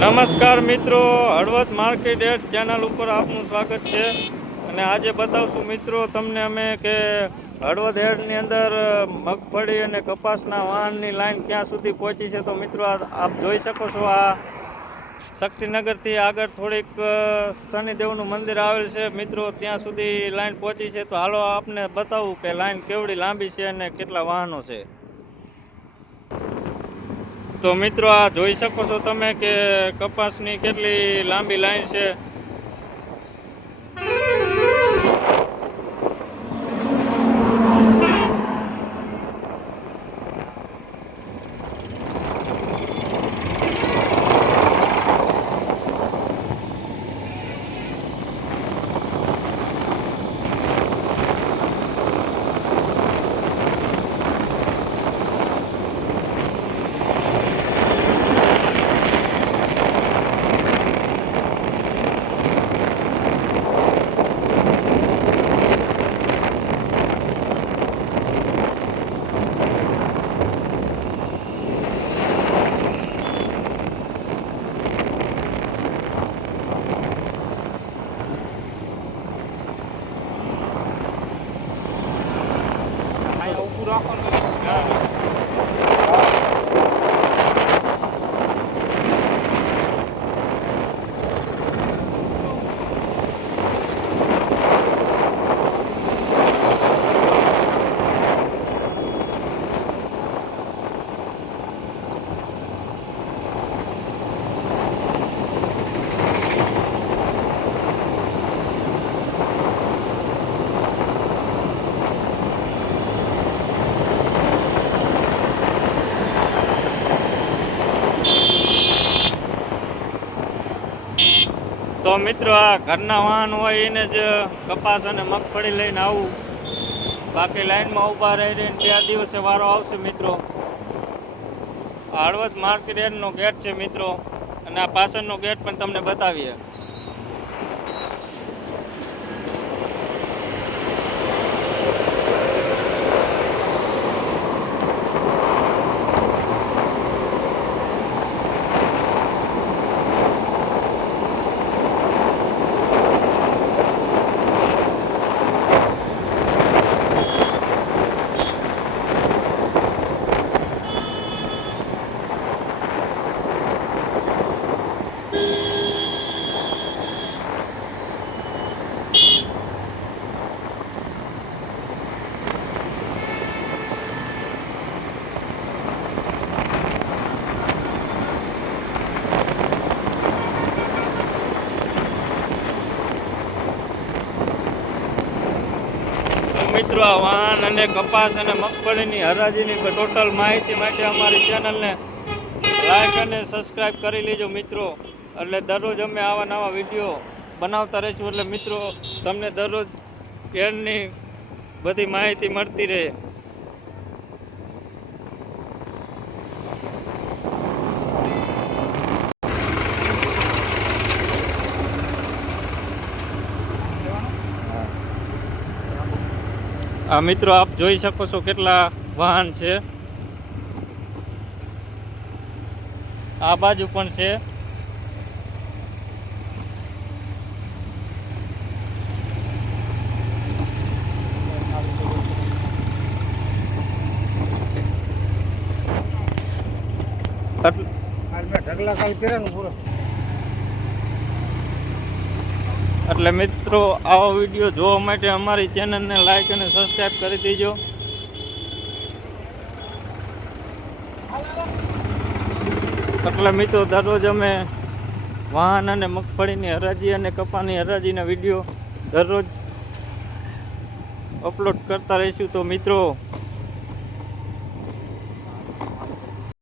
નમસ્કાર મિત્રો, Halvad market add channel ઉપર આપનું સ્વાગત છે. અને આજે બતાવશું મિત્રો, તમને અમે કે હળવદ હેડની અંદર મગફળી અને કપાસના વાહનની લાઈન ક્યાં સુધી પહોંચી છે તો મિત્રો આપ જોઈ શકો છો, આ શક્તિનગરથી આગળ થોડીક શનિદેવનું મંદિર આવેલ છે. મિત્રો, ત્યાં સુધી લાઈન પહોંચી છે. તો હાલો આપને બતાવું કે લાઈન કેવડી લાંબી છે અને કેટલા વાહનો છે. તો મિત્રો આ જોઈ શકો છો તમે કે કપાસની કેટલી લાંબી લાઈન છે. buraco no lugar. તો મિત્રો આ ઘરના વાહન હોય એને જ કપાસ અને મગફળી લઈને આવું. બાકી લાઈનમાં ઊભા રહી રહીને બે દિવસે વારો આવશે મિત્રો. આ હળવદ માર્કેટ એન્ડનો ગેટ છે મિત્રો. અને આ પાછળનો ગેટ પણ તમને બતાવીએ. મિત્રો, આ વાહન અને કપાસ અને મગફળીની હરાજીની ટોટલ માહિતી માટે અમારી ચેનલને લાઈક અને સબસ્ક્રાઈબ કરી લેજો મિત્રો. એટલે દરરોજ અમે આવા નવા વીડિયો બનાવતા રહીશું. એટલે મિત્રો, તમને દરરોજ કેળની બધી માહિતી મળતી રહે. આ મિત્રો, આપ જોઈ શકો છો કેટલા વાહન છે. આ બાજુ પણ છે. ઢગલા કાલ કર્યા ને પૂરો. એટલે મિત્રો, આવો વીડિયો જોવા માટે અમારી ચેનલને લાઈક અને સબસ્ક્રાઈબ કરી દેજો. એટલે મિત્રો, દરરોજ અમે વાહન અને મગફળીની હરાજી અને કપાની હરાજીના વીડિયો દરરોજ અપલોડ કરતા રહીશું. તો મિત્રો